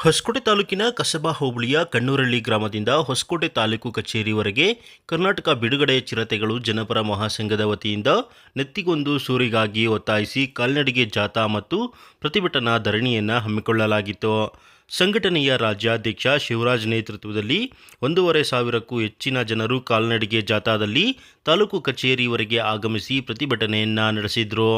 ಹೊಸಕೋಟೆ ತಾಲೂಕಿನ ಕಸಬಾ ಹೋಬಳಿಯ ಕಣ್ಣೂರಳ್ಳಿ ಗ್ರಾಮದಿಂದ ಹೊಸಕೋಟೆ ತಾಲೂಕು ಕಚೇರಿವರೆಗೆ ಕರ್ನಾಟಕ ಬಿಡುಗಡೆ ಚಿರತೆಗಳು ಜನಪರ ಮಹಾಸಂಘದ ವತಿಯಿಂದ ನೆತ್ತಿಗೊಂದು ಸೂರಿಗಾಗಿ ಒತ್ತಾಯಿಸಿ ಕಾಲ್ನಡಿಗೆ ಜಾಥಾ ಮತ್ತು ಪ್ರತಿಭಟನಾ ಧರಣಿಯನ್ನು ಹಮ್ಮಿಕೊಳ್ಳಲಾಗಿತ್ತು. ಸಂಘಟನೆಯ ರಾಜ್ಯಾಧ್ಯಕ್ಷ ಶಿವರಾಜ್ ನೇತೃತ್ವದಲ್ಲಿ ಒಂದೂವರೆ ಸಾವಿರಕ್ಕೂ ಹೆಚ್ಚಿನ ಜನರು ಕಾಲ್ನಡಿಗೆ ಜಾಥಾದಲ್ಲಿ ತಾಲೂಕು ಕಚೇರಿವರೆಗೆ ಆಗಮಿಸಿ ಪ್ರತಿಭಟನೆಯನ್ನು ನಡೆಸಿದರು.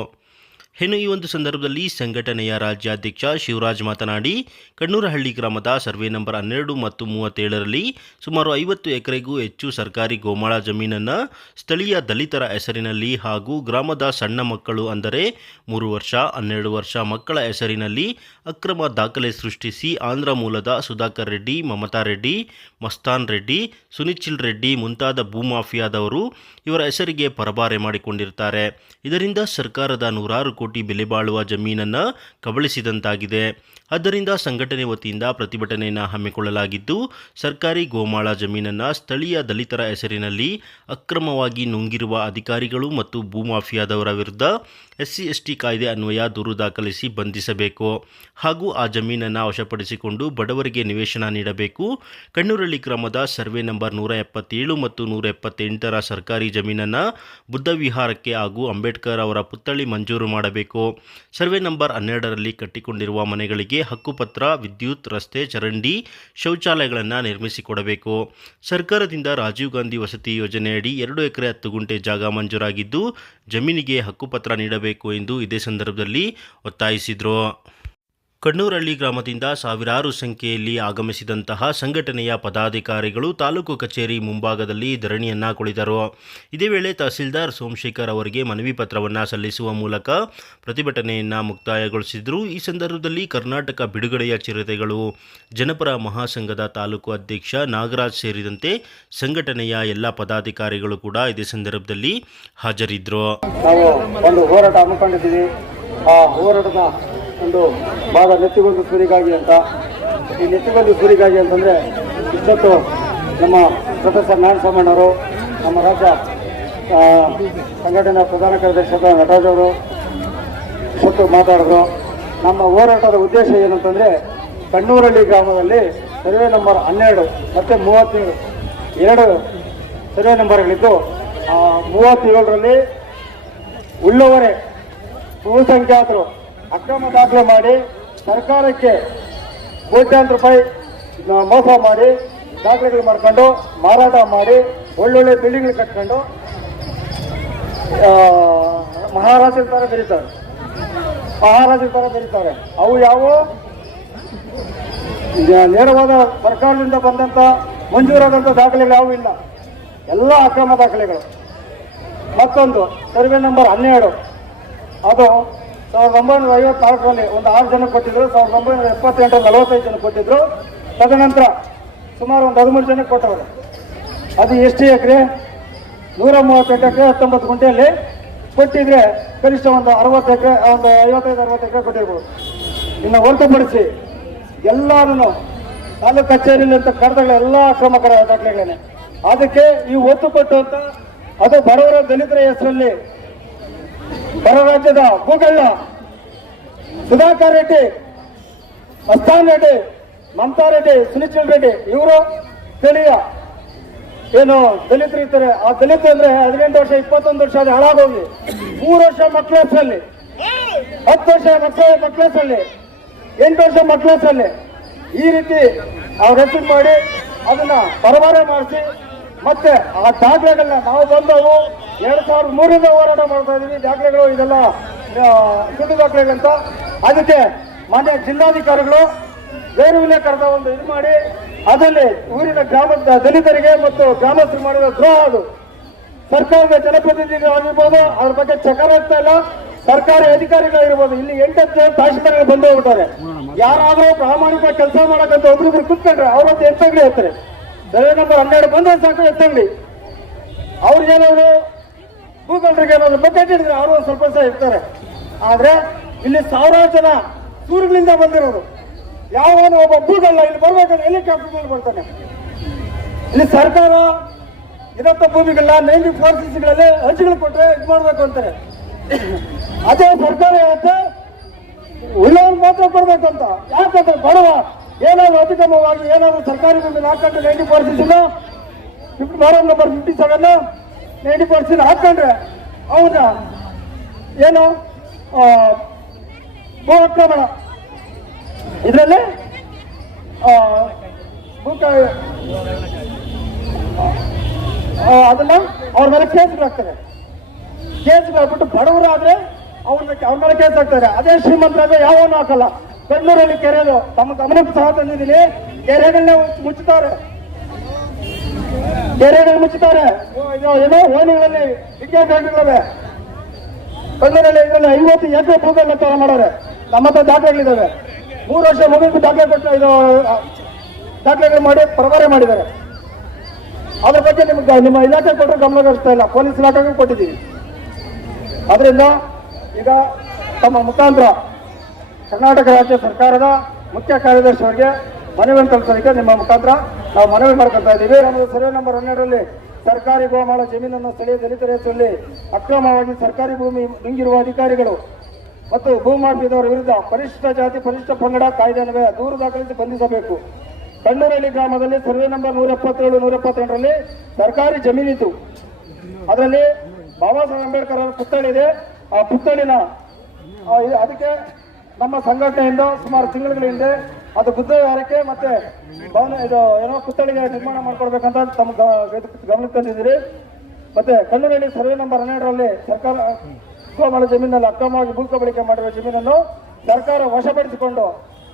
ಇನ್ನು ಈ ಒಂದು ಸಂದರ್ಭದಲ್ಲಿ ಸಂಘಟನೆಯ ರಾಜ್ಯಾಧ್ಯಕ್ಷ ಶಿವರಾಜ್ ಮಾತನಾಡಿ, ಕಣ್ಣೂರಹಳ್ಳಿ ಗ್ರಾಮದ ಸರ್ವೆ ನಂಬರ್ ಹನ್ನೆರಡು ಮತ್ತು ಮೂವತ್ತೇಳರಲ್ಲಿ ಸುಮಾರು ಐವತ್ತು ಎಕರೆಗೂ ಹೆಚ್ಚು ಸರ್ಕಾರಿ ಗೋಮಾಳ ಜಮೀನನ್ನು ಸ್ಥಳೀಯ ದಲಿತರ ಹೆಸರಿನಲ್ಲಿ ಹಾಗೂ ಗ್ರಾಮದ ಸಣ್ಣ ಮಕ್ಕಳು ಅಂದರೆ ಮೂರು ವರ್ಷ, ಹನ್ನೆರಡು ವರ್ಷ ಮಕ್ಕಳ ಹೆಸರಿನಲ್ಲಿ ಅಕ್ರಮ ದಾಖಲೆ ಸೃಷ್ಟಿಸಿ ಆಂಧ್ರ ಮೂಲದ ಸುಧಾಕರ್ ರೆಡ್ಡಿ, ಮಮತಾ ರೆಡ್ಡಿ, ಮಸ್ತಾನ್ ರೆಡ್ಡಿ, ಸುನಿಚಿಲ್ ರೆಡ್ಡಿ ಮುಂತಾದ ಭೂಮಾಫಿಯಾದವರು ಇವರ ಹೆಸರಿಗೆ ಪರಬಾರೆ ಮಾಡಿಕೊಂಡಿರ್ತಾರೆ ಇದರಿಂದ ಸರ್ಕಾರದ ನೂರಾರು ಕೋಟಿ ಬೆಲೆ ಬಾಳುವ ಜಮೀನನ್ನು ಕಬಳಿಸಿದಂತಾಗಿದೆ. ಆದ್ದರಿಂದ ಸಂಘಟನೆ ವತಿಯಿಂದ ಪ್ರತಿಭಟನೆಯನ್ನು ಹಮ್ಮಿಕೊಳ್ಳಲಾಗಿದ್ದು, ಸರ್ಕಾರಿ ಗೋಮಾಳ ಜಮೀನನ್ನು ಸ್ಥಳೀಯ ದಲಿತರ ಹೆಸರಿನಲ್ಲಿ ಅಕ್ರಮವಾಗಿ ನುಂಗಿರುವ ಅಧಿಕಾರಿಗಳು ಮತ್ತು ಭೂಮಾಫಿಯಾದವರ ವಿರುದ್ಧ ಎಸ್ಸಿ, ಎಸ್ಟಿ ಕಾಯ್ದೆ ಅನ್ವಯ ದೂರು ದಾಖಲಿಸಿ ಬಂಧಿಸಬೇಕು. ಹಾಗೂ ಆ ಜಮೀನನ್ನು ವಶಪಡಿಸಿಕೊಂಡು ಬಡವರಿಗೆ ನಿವೇಶನ ನೀಡಬೇಕು. ಕಣ್ಣೂರಳ್ಳಿ ಗ್ರಾಮದ ಸರ್ವೆ ನಂಬರ್ ನೂರ ಎಪ್ಪತ್ತೇಳು ಮತ್ತು ನೂರ ಎಪ್ಪತ್ತೆಂಟರ ಸರ್ಕಾರಿ ಜಮೀನನ್ನು ಬುದ್ಧ ವಿಹಾರಕ್ಕೆ ಹಾಗೂ ಅಂಬೇಡ್ಕರ್ ಅವರ ಪುತ್ಥಳಿ ಮಂಜೂರು ಮಾಡಬೇಕು. ಸರ್ವೆ ನಂಬರ್ ಹನ್ನೆರಡರಲ್ಲಿ ಕಟ್ಟಿಕೊಂಡಿರುವ ಮನೆಗಳಿಗೆ ಹಕ್ಕುಪತ್ರ, ವಿದ್ಯುತ್, ರಸ್ತೆ, ಚರಂಡಿ ಶೌಚಾಲಯಗಳನ್ನು ನಿರ್ಮಿಸಿಕೊಡಬೇಕು. ಸರ್ಕಾರದಿಂದ ರಾಜೀವ್ ಗಾಂಧಿ ವಸತಿ ಯೋಜನೆಯಡಿ ಎರಡು ಎಕರೆ ಹತ್ತು ಗುಂಟೆ ಜಾಗ ಮಂಜೂರಾಗಿದ್ದು, ಜಮೀನಿಗೆ ಹಕ್ಕುಪತ್ರ ನೀಡಬೇಕು ಎಂದು ಇದೇ ಸಂದರ್ಭದಲ್ಲಿ ಒತ್ತಾಯಿಸಿದರು. ಕಣ್ಣೂರಳ್ಳಿ ಗ್ರಾಮದಿಂದ ಸಾವಿರಾರು ಸಂಖ್ಯೆಯಲ್ಲಿ ಆಗಮಿಸಿದಂತಹ ಸಂಘಟನೆಯ ಪದಾಧಿಕಾರಿಗಳು ತಾಲೂಕು ಕಚೇರಿ ಮುಂಭಾಗದಲ್ಲಿ ಧರಣಿಯನ್ನ ಕುಳಿತರು. ಇದೇ ವೇಳೆ ತಹಸೀಲ್ದಾರ್ ಸೋಮಶೇಖರ್ ಅವರಿಗೆ ಮನವಿ ಪತ್ರವನ್ನು ಸಲ್ಲಿಸುವ ಮೂಲಕ ಪ್ರತಿಭಟನೆಯನ್ನು ಮುಕ್ತಾಯಗೊಳಿಸಿದರು. ಈ ಸಂದರ್ಭದಲ್ಲಿ ಕರ್ನಾಟಕ ಬಿಡುಗಡೆಯ ಚಿರತೆಗಳು ಜನಪರ ಮಹಾಸಂಘದ ತಾಲೂಕು ಅಧ್ಯಕ್ಷ ನಾಗರಾಜ್ ಸೇರಿದಂತೆ ಸಂಘಟನೆಯ ಎಲ್ಲ ಪದಾಧಿಕಾರಿಗಳು ಕೂಡ ಇದೇ ಸಂದರ್ಭದಲ್ಲಿ ಹಾಜರಿದ್ದರು ಒಂದು ಭಾಗ ನೆತ್ತಿಗೊಂದು ಸೂರಿಗಾಗಿ ಅಂತ, ಈ ನೆತ್ತಿಗೊಂದು ಸೂರಿಗಾಗಿ ಅಂತಂದರೆ ಇಷ್ಟೊತ್ತು ನಮ್ಮ ಪ್ರೊಫೆಸರ್ ನಾರಾಯಣಸ್ವಾಮಣ್ಣವರು ನಮ್ಮ ರಾಜ್ಯ ಸಂಘಟನೆಯ ಪ್ರಧಾನ ಕಾರ್ಯದರ್ಶಿಯಾದ ನಟರಾಜ್ ಅವರು ಇಷ್ಟೊತ್ತು ಮಾತಾಡಿದ್ರು. ನಮ್ಮ ಹೋರಾಟದ ಉದ್ದೇಶ ಏನಂತಂದರೆ ಕಣ್ಣೂರಳ್ಳಿ ಗ್ರಾಮದಲ್ಲಿ ಸರ್ವೆ ನಂಬರ್ ಹನ್ನೆರಡು, ಮತ್ತು ಮೂವತ್ತೇಳು, ಎರಡು ಸರ್ವೆ ನಂಬರ್ಗಳಿದ್ದು ಮೂವತ್ತೇಳರಲ್ಲಿ ಉಳ್ಳವರೇ, ಬಹುಸಂಖ್ಯಾತರು. ಅಕ್ರಮ ದಾಖಲೆ ಮಾಡಿ ಸರ್ಕಾರಕ್ಕೆ ಕೋಟ್ಯಾಂತರ ರೂಪಾಯಿ ಮೋಸ ಮಾಡಿ ದಾಖಲೆಗಳು ಮಾಡ್ಕೊಂಡು ಮಾರಾಟ ಮಾಡಿ ಒಳ್ಳೊಳ್ಳೆ ಬಿಲ್ಡಿಂಗ್ಗಳು ಕಟ್ಕೊಂಡು ಮಹಾರಾಜರ ಥರ ಬೆರೀತಾರೆ. ಮಹಾರಾಜರ ಥರ ಬೆರೀತಾರೆ. ಅವು ಯಾವ? ನೇರವಾದ ಸರ್ಕಾರದಿಂದ ಬಂದಂಥ ಮಂಜೂರಾದಂಥ ದಾಖಲೆಗಳು ಯಾವೂ ಇಲ್ಲ. ಎಲ್ಲ ಅಕ್ರಮ ದಾಖಲೆಗಳು. ಮತ್ತೊಂದು, ಸರ್ವೆ ನಂಬರ್ ಹನ್ನೆರಡು. ಅದು ಸಾವಿರದ ಒಂಬೈನೂರ ಐವತ್ನಾಲ್ಕರಲ್ಲಿ ಒಂದು ಆರು ಜನ ಕೊಟ್ಟಿದ್ರು, ಸಾವಿರದ ಒಂಬೈನೂರ ಎಪ್ಪತ್ತೆಂಟರಲ್ಲಿ ನಲವತ್ತೈದು ಜನ ಕೊಟ್ಟಿದ್ರು. ತದನಂತರ ಸುಮಾರು ಒಂದು ಹದಿಮೂರು ಜನ ಕೊಟ್ಟವರು. ಅದು ಎಷ್ಟು ಎಕರೆ? ನೂರ ಮೂವತ್ತೆಂಟು ಎಕರೆ, ಹತ್ತೊಂಬತ್ತು ಗುಂಟೆಯಲ್ಲಿ ಕೊಟ್ಟಿದ್ರೆ ಕನಿಷ್ಠ ಒಂದು ಅರವತ್ತು ಎಕರೆ, ಒಂದು ಐವತ್ತೈದು, ಅರವತ್ತು ಎಕರೆ ಕೊಟ್ಟಿರ್ಬೋದು. ಇನ್ನು ಹೊರತುಪಡಿಸಿ ಎಲ್ಲರೂ ತಾಲೂಕು ಕಚೇರಿಯಲ್ಲಿ ಅಂತ ಕರೆದಗಳ ಎಲ್ಲ ಕ್ರಮಕರ ದಾಖಲೆಗಳೇನೆ. ಅದಕ್ಕೆ ಈ ಒತ್ತು ಕೊಟ್ಟು ಅಂತ ಅದು ಬಡವರ ದಲಿತರ ಹೆಸರಲ್ಲಿ ಹೊರ ರಾಜ್ಯದ ಭೂಗಳ್ಳ ಸುಧಾಕರ್ ರೆಡ್ಡಿ, ಅಸ್ತಾನ್ ರೆಡ್ಡಿ, ಮಮತಾ ರೆಡ್ಡಿ ಸುನಿಚಿಲ್ ರೆಡ್ಡಿ ಇವರು ಸ್ಥಳೀಯ ಏನು ದಲಿತರು ಇರ್ತಾರೆ. ಆ ದಲಿತ ಅಂದ್ರೆ ಹದಿನೆಂಟು ವರ್ಷ, ಇಪ್ಪತ್ತೊಂದು ವರ್ಷ ಅಲ್ಲಿ ಹಾಳಾಗೋಗಿ ಮೂರು ವರ್ಷ ಮಕ್ಕಳ ಹೆಸರಲ್ಲಿ, ಹತ್ತು ವರ್ಷ ಮಕ್ಕಳ ಮಕ್ಕಳ ಹೆಸರಲ್ಲಿ, ಎಂಟು ವರ್ಷ ಮಕ್ಕಳ ಹೆಸರಲ್ಲಿ ಈ ರೀತಿ ಅವ್ರ ಹೆಸರು ಮಾಡಿ ಅದನ್ನ ಪರವಾರ ಮಾಡಿಸಿ ಮತ್ತೆ ಆ ದಾಖಲೆಗಳನ್ನ ನಾವು ಬಂದವು. ಎರಡ್ ಸಾವಿರದ ಮೂರರಿಂದ ಹೋರಾಟ ಮಾಡ್ತಾ ಇದೀವಿ. ದಾಖಲೆಗಳು ಇದೆಲ್ಲ ಸುದ್ದಿ ದಾಖಲೆಗಳಂತ ಅದಕ್ಕೆ ಮಾನ್ಯ ಜಿಲ್ಲಾಧಿಕಾರಿಗಳು ಬೇರೆ ಕರೆದ ಒಂದು ಇದು ಮಾಡಿ, ಅದರಲ್ಲಿ ಊರಿನ ಗ್ರಾಮದ ದಲಿತರಿಗೆ ಮತ್ತು ಗ್ರಾಮಸ್ಥರು ಮಾಡಿದ ದ್ರೋಹ ಅದು. ಸರ್ಕಾರದ ಜನಪ್ರತಿನಿಧಿಗಳು ಅದ್ರ ಬಗ್ಗೆ ಚಕರ ಆಗ್ತಾ ಇಲ್ಲ. ಸರ್ಕಾರಿ ಅಧಿಕಾರಿಗಳಿರ್ಬೋದು ಇಲ್ಲಿ ಎಂಟತ್ತು ಜನ ಬಂದು ಹೋಗ್ಬಿಟ್ಟಾರೆ. ಯಾರಾದ್ರೂ ಪ್ರಾಮಾಣಿಕ ಕೆಲಸ ಮಾಡಕ್ಕಂತ ಒಬ್ರಿಬ್ರು ಕುತ್ಕೊಂಡ್ರೆ ಅವ್ರದ್ದು ಎತ್ತಂಗಡಿ ಇರ್ತಾರೆ ಸರ್ವೆ ನಂಬರ್ ಹನ್ನೆರಡು ಬಂದ್ರೆ ಸಾಕು ಎತ್ತಂಗಡಿ ಅವ್ರಿಗೇನಾದ್ರು ಭೂಗಳ್ರಿಗೆ ಏನಾದ್ರು ಬಕೆಟ್ ಅವರು ಒಂದು ಸ್ವಲ್ಪ ಸಹ ಇರ್ತಾರೆ. ಆದ್ರೆ ಇಲ್ಲಿ ಸಾವಿರಾರು ಜನ ಸೂರುಗಳಿಂದ ಬಂದಿರೋದು ಯಾವನು ಒಬ್ಬ ಗೂಗಲ್ ಇಲ್ಲಿ ಬರ್ಬೇಕಂದ್ರೆ ಹೆಲಿಕಾಪ್ಟರ್ ಮೇಲೆ ಬರ್ತಾನೆ. ಇಲ್ಲಿ ಸರ್ಕಾರ ಇರತ್ತ ಭೂಮಿಗಳನ್ನ ನೈಂಟಿ ಫೋರ್ಗಳಲ್ಲಿ ಹಂಚಿಗಳು ಕೊಟ್ಟರೆ ಇದು ಮಾಡ್ಬೇಕು ಅಂತಾರೆ. ಅದೇ ಸರ್ಕಾರ ಹೇಳುತ್ತೆ ಉಳ್ಳವನ್ ಮಾತ್ರ ಕೊಡ್ಬೇಕಂತ. ಯಾಕಂದ್ರೆ ಬಡವ ಏನಾದ್ರು ಅತಿಕ್ರಮವಾಗಿ ಏನಾದ್ರು ಸರ್ಕಾರಿ ಭೂಮಿ ಹಾಕೊಂಡ್ರೆ ninety percent fifty ಬಾರಂ number fifty seven ninety percent ಹಾಕೊಂಡ್ರೆ ಅವನ್ನ ಏನು? ಭೂ ಆಕ್ರಮಣ. ಇದರಲ್ಲಿ ಅದನ್ನ ಅವ್ರ ಮೇಲೆ ಕೇಸ್ಗಳಾಗ್ತದೆ ಕೇಸ್ಗಳಾಗ್ಬಿಟ್ಟು ಬಡವರಾದ್ರೆ ಅವ್ರನ್ನ ಅವ್ರ ಮೇಲೆ ಕೇಸ್ ಆಗ್ತಾರೆ ಅದೇ ಶ್ರೀಮಂತರಾದ್ರೆ ಯಾವನ್ನು ಹಾಕಲ್ಲ. ಬೆಂಗಳೂರಲ್ಲಿ ಕೆರೆದು ತಮ್ಮ ಗಮನಕ್ಕೆ ಸಹ ತಂದಿದ್ದೀನಿ ಕೆರೆಗಳನ್ನ ಮುಚ್ಚುತ್ತಾರೆ. ಕೆರೆಗಳು ಮುಚ್ಚುತ್ತಾರೆ. ಏನೋ ಓಣಿಗಳಲ್ಲಿ ವಿದ್ಯಾರ್ಥಿಗಳಿವೆ ಬೆಂಗಳೂರಲ್ಲಿ ಇದನ್ನ ಐವತ್ತು ಎಕರೆ ಭೂಗಳನ್ನ ತರ ಮಾಡೋರೆ. ನಮ್ಮ ಹತ್ರ ದಾಖಲೆಗಳಿದ್ದಾವೆ. ಮೂರು ವರ್ಷ ಮುಗಿದು ದಾಖಲೆ ಕೊಟ್ಟು ಇದು ದಾಖಲೆಗಳು ಮಾಡಿ ಪರವಾರೆ ಮಾಡಿದ್ದಾರೆ. ಅದ್ರ ಬಗ್ಗೆ ನಿಮ್ಗೆ ನಿಮ್ಮ ಇಲಾಖೆ ಕೊಟ್ಟರೆ ಗಮನ ಹರಿಸ್ತಾ ಇಲ್ಲ. ಪೊಲೀಸ್ ಇಲಾಖೆಗೂ ಕೊಟ್ಟಿದ್ದೀವಿ. ಅದರಿಂದ ಈಗ ತಮ್ಮ ಮುಖಾಂತರ ಕರ್ನಾಟಕ ರಾಜ್ಯ ಸರ್ಕಾರದ ಮುಖ್ಯ ಕಾರ್ಯದರ್ಶಿ ಅವರಿಗೆ ಮನವಿಯನ್ನು ತಲುಪಿಸೋದಕ್ಕೆ ನಿಮ್ಮ ಮುಖಾಂತರ ನಾವು ಮನವಿ ಮಾಡ್ಕೊತಾ ಇದ್ದೀವಿ. ನಮ್ಮದು ಸರ್ವೆ ನಂಬರ್ ಹನ್ನೆರಡರಲ್ಲಿ ಸರ್ಕಾರಿ ಗೋಮಾಳ ಜಮೀನನ್ನು ಸ್ಥಳೀಯ ದಲಿತರ ಹೆಸರಲ್ಲಿ ಅಕ್ರಮವಾಗಿ ಸರ್ಕಾರಿ ಭೂಮಿ ನುಂಗಿರುವ ಅಧಿಕಾರಿಗಳು ಮತ್ತು ಭೂಮಾಫಿಯದವರ ವಿರುದ್ಧ ಪರಿಶಿಷ್ಟ ಜಾತಿ ಪರಿಶಿಷ್ಟ ಪಂಗಡ ಕಾಯ್ದೆ ಅನ್ವಯ ದೂರು ದಾಖಲಿಸಿ ಬಂಧಿಸಬೇಕು. ಕಣ್ಣೂರಳ್ಳಿ ಗ್ರಾಮದಲ್ಲಿ ಸರ್ವೆ ನಂಬರ್ ನೂರ ಎಪ್ಪತ್ತೇಳು ನೂರ ಎಪ್ಪತ್ತೆಂಟರಲ್ಲಿ ಸರ್ಕಾರಿ ಜಮೀನಿತ್ತು ಅದರಲ್ಲಿ ಬಾಬಾ ಸಾಹೇಬ್ ಅಂಬೇಡ್ಕರ್ ಅವರ ಪುತ್ಥಳಿ ಇದೆ ಆ ಪುತ್ಥಳಿನ ಅದಕ್ಕೆ ನಮ್ಮ ಸಂಘಟನೆಯಿಂದ ಸುಮಾರು ತಿಂಗಳುಗಳ ಹಿಂದೆ ಅದು ಬುದ್ಧವಾರಕ್ಕೆ ಮತ್ತೆ ಭವನ, ಇದು ಏನೋ ಪುತ್ಥಳಿಗೆ ನಿರ್ಮಾಣ ಮಾಡ್ಕೊಡ್ಬೇಕಂತ ತಮ್ಮ ಗಮನಕ್ಕೆ ತಂದಿದ್ದೀರಿ. ಮತ್ತೆ ಕಣ್ಣೂರಲ್ಲಿ ಸರ್ವೆ ನಂಬರ್ ಹನ್ನೆರಡರಲ್ಲಿ ಸರ್ಕಾರ ಗೋಮಾಳ ಜಮೀನಲ್ಲಿ ಅಕ್ರಮವಾಗಿ ಭೂ ಕಬಳಿಕೆ ಮಾಡಿರುವ ಜಮೀನನ್ನು ಸರ್ಕಾರ ವಶಪಡಿಸಿಕೊಂಡು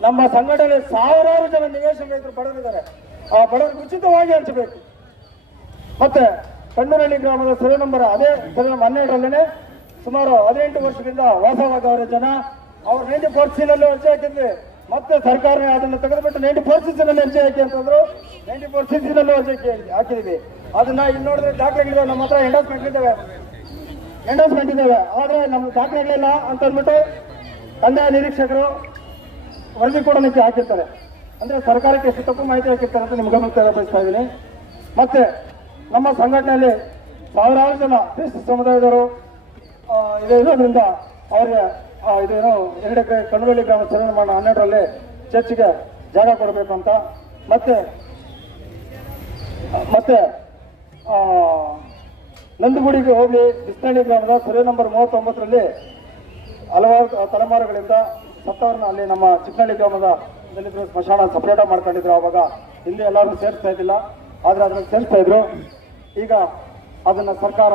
ನಮ್ಮ ಸಂಘಟನೆ ಸಾವಿರಾರು ಜನ ನಿವೇಶನ ರೈತರು ಬಡವರಿದ್ದಾರೆ. ಆ ಬಡವರಿಗೆ ಉಚಿತವಾಗಿ ಹಂಚಬೇಕು. ಮತ್ತೆ ಕಣ್ಣೂರಳ್ಳಿ ಗ್ರಾಮದ ಸರ್ವೆ ನಂಬರ್ ಅದೇ, ಸರ್ವೆ ನಂಬರ್ ಹನ್ನೆರಡರಲ್ಲೇನೆ ಸುಮಾರು ಹದಿನೆಂಟು ವರ್ಷದಿಂದ ವಾಸವಾಗವರ ಜನ ಅವ್ರು ನೈಂಟಿ ಪರ್ಸೆಂಟ್ ಅರ್ಜಿ ಹಾಕಿದ್ವಿ. ಮತ್ತೆ ಸರ್ಕಾರ ಅದನ್ನು ತೆಗೆದುಬಿಟ್ಟು ನೈಂಟಿ ಪರ್ಸೆಂಟ್ ಅರ್ಜಿ ಹಾಕಿ ಅಂತಂದ್ರು ನೈಂಟಿ ಪರ್ಸೆಂಟ್ ಅರ್ಜಿ ಹಾಕಿ- ಹಾಕಿದ್ವಿ. ಅದನ್ನ ಇಲ್ಲಿ ನೋಡಿದ್ರೆ ದಾಖಲೆಗಳಿದೆ ನಮ್ಮ ಹತ್ರ ಎಂಡೋಸ್ಮೆಂಟ್ ಇದ್ದಾವೆ ಎಂಡೋಸ್ಮೆಂಟ್ ಇದ್ದಾವೆ ಆದ್ರೆ ನಮ್ಮ ದಾಖಲೆಗಳಿಲ್ಲ ಅಂತ ಅಂದ್ಬಿಟ್ಟು ನಿರೀಕ್ಷಕರು ವರದಿ ಕೂಡ ನಿಮಗೆ ಹಾಕಿರ್ತಾರೆ. ಅಂದ್ರೆ ಸರ್ಕಾರಕ್ಕೆ ಎಷ್ಟು ತಪ್ಪು ಮಾಹಿತಿ ಹಾಕಿರ್ತಾರೆ ಅಂತ ನಿಮ್ಗೆ ಗಮನಕ್ಕೆ ತರಬಯಸ್ತಾ ಇದ್ದೀನಿ. ಮತ್ತೆ ನಮ್ಮ ಸಂಘಟನೆಯಲ್ಲಿ ಸಾವಿರಾರು ಜನ ಕ್ರಿಸ್ತ ಸಮುದಾಯದವರು ಇದೆ ಇರೋದ್ರಿಂದ ಅವರಿಗೆ ಇದೇನು ಎರಡು ಎಕರೆ ಕಣ್ಣುವಳ್ಳಿ ಗ್ರಾಮ ನಿರ್ಮಾಣ ಹನ್ನೆರಡರಲ್ಲಿ ಚರ್ಚ್ಗೆ ಜಾಗ ಕೊಡಬೇಕು ಅಂತ ಮತ್ತೆ ಮತ್ತೆ ನಂದಗುಡಿಗೆ ಹೋಗಿ ಬಿಸ್ನಳ್ಳಿ ಗ್ರಾಮದ ಸರ್ವೆ ನಂಬರ್ ಮೂವತ್ತೊಂಬತ್ತರಲ್ಲಿ ಹಲವಾರು ತಲೆಮಾರುಗಳಿಂದ ಸತ್ತವರನ್ನ ಅಲ್ಲಿ ನಮ್ಮ ಚಿಕ್ಕನಳ್ಳಿ ಗ್ರಾಮದ ದಲಿತರು ಸ್ಮಶಾನ ಸಪ್ರೇಟ್ ಮಾಡ್ಕೊಂಡಿದ್ರು ಅವಾಗ. ಇಲ್ಲಿ ಎಲ್ಲರೂ ಸೇರಿಸ್ತಾ ಇದ್ದಿಲ್ಲ, ಆದರೆ ಅದನ್ನ ಸೇರಿಸ್ತಾ ಇದ್ರು. ಈಗ ಅದನ್ನ ಸರ್ಕಾರ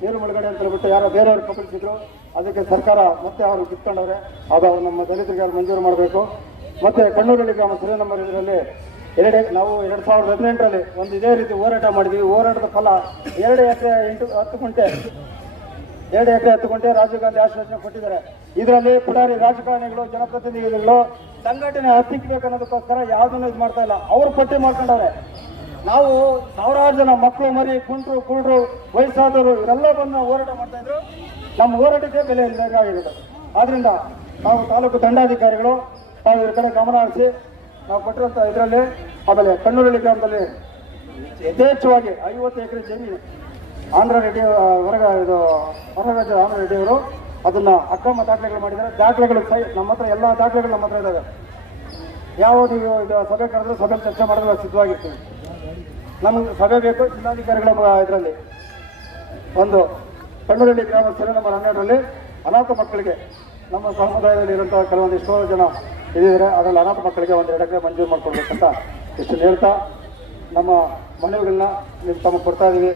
ನೀರು ಮುಳುಗಡೆ ಅಂತ ಹೇಳ್ಬಿಟ್ಟು ಯಾರೋ ಬೇರೆಯವರು ಪ್ರಕಟಿಸಿದ್ರು ಅದಕ್ಕೆ ಸರ್ಕಾರ ಮತ್ತೆ ಅವರು ಕಿತ್ಕೊಂಡವ್ರೆ. ಅದು ನಮ್ಮ ದಲಿತರಿಗೆ ಅವ್ರು ಮಂಜೂರು ಮಾಡಬೇಕು. ಮತ್ತೆ ಕಣ್ಣೂರಲ್ಲಿ ಗ್ರಾಮ ಸರ್ವೆ ನಂಬರ್ ಇದರಲ್ಲಿ ಎರಡೆ, ನಾವು ಎರಡು ಸಾವಿರದ ಹದಿನೆಂಟರಲ್ಲಿ ಒಂದು ಇದೇ ರೀತಿ ಹೋರಾಟ ಮಾಡಿದ್ವಿ. ಹೋರಾಟದ ಫಲ ಎರಡು ಎಕರೆ ಎಂಟು, ಹತ್ತು ಗುಂಟೆ, ಎರಡು ಎಕರೆ ಹತ್ತು ಗಂಟೆ ರಾಜೀವ್ ಗಾಂಧಿ ಆಶ್ವಾಸನೆ ಕೊಟ್ಟಿದ್ದಾರೆ. ಇದರಲ್ಲಿ ಪುಡಾರಿ ರಾಜಕಾರಣಿಗಳು, ಜನಪ್ರತಿನಿಧಿಗಳು, ಸಂಘಟನೆ ಹತ್ತಿಕ್ಬೇಕು ಅನ್ನೋದಕ್ಕೋಸ್ಕರ ಯಾವ್ದನ್ನು ಇದು ಮಾಡ್ತಾ ಇಲ್ಲ. ಅವರು ಪಟ್ಟಿ ಮಾಡ್ಕೊಂಡವ್ರೆ. ನಾವು ಸಾವಿರಾರು ಜನ ಮಕ್ಕಳು ಮರಿ, ಕುಂಟ್ರು ಕುಳ್ರು ವಯಸ್ಸಾದವರು ಇವರೆಲ್ಲ ಬಂದು ಹೋರಾಟ ಮಾಡ್ತಾ ಇದ್ರು. ನಮ್ಮ ಹೋರಾಟಕ್ಕೆ ಬೆಲೆ ಇಲ್ಲದಾಗಿದೆ ಆದ್ರಿಂದ ನಾವು ತಾಲೂಕು ದಂಡಾಧಿಕಾರಿಗಳು ನಾವು ಇದ್ರ ಕಡೆ ಗಮನ ಹರಿಸಿ ನಾವು ಕೊಟ್ಟಿರುವಂತ ಇದರಲ್ಲಿ, ಆಮೇಲೆ ಕಣ್ಣೂರಳ್ಳಿ ಗ್ರಾಮದಲ್ಲಿ ಯಥೇಚ್ಛವಾಗಿ ಐವತ್ತು ಎಕರೆ ಜಮೀನು ಆಂಧ್ರ ರೆಡ್ಡಿ ಹೊರಗ ಇದು ಹೊರ ಆಂಧ್ರ ರೆಡ್ಡಿ ಅವರು ಅದನ್ನ ಅಕ್ರಮ ದಾಖಲೆಗಳು ಮಾಡಿದ್ದಾರೆ. ದಾಖಲೆಗಳು ಸೈ ನಮ್ಮ ಹತ್ರ ಎಲ್ಲ ದಾಖಲೆಗಳು ನಮ್ಮ ಹತ್ರ ಇದಾವೆ. ಯಾವ ಇದು ಸಭೆ ಕರೆದ್ರೆ ಸಭೆ ಚರ್ಚೆ ಮಾಡಿದ್ರೆ ಸಿದ್ಧವಾಗಿರ್ತೀವಿ ನಮ್ಗೆ ಸಭೆ ಬೇಕು, ಜಿಲ್ಲಾಧಿಕಾರಿಗಳ ಇದರಲ್ಲಿ. ಒಂದು ಕಣ್ಣೂರಲ್ಲಿ ಗ್ರಾಮಸ್ಥರು ನಂಬರ್ ಹನ್ನೆರಡರಲ್ಲಿ ಅನಾಥ ಮಕ್ಕಳಿಗೆ ನಮ್ಮ ಸಮುದಾಯದಲ್ಲಿ ಇರುವಂತಹ ಕೆಲವೊಂದಿಷ್ಟು ಜನ ಇದ್ದಿದ್ದಾರೆ, ಅದರಲ್ಲಿ ಅನಾಥ ಮಕ್ಕಳಿಗೆ ಒಂದು ಎಡಕ್ಕೆ ಮಂಜೂರು ಮಾಡ್ಕೊಳ್ಬೇಕಂತ ಇಷ್ಟು ಹೇಳ್ತಾ ನಮ್ಮ ಮನವಿಗಳನ್ನ ನೀವು ತಮಗೆ ಕೊಡ್ತಾ ಇದೀವಿ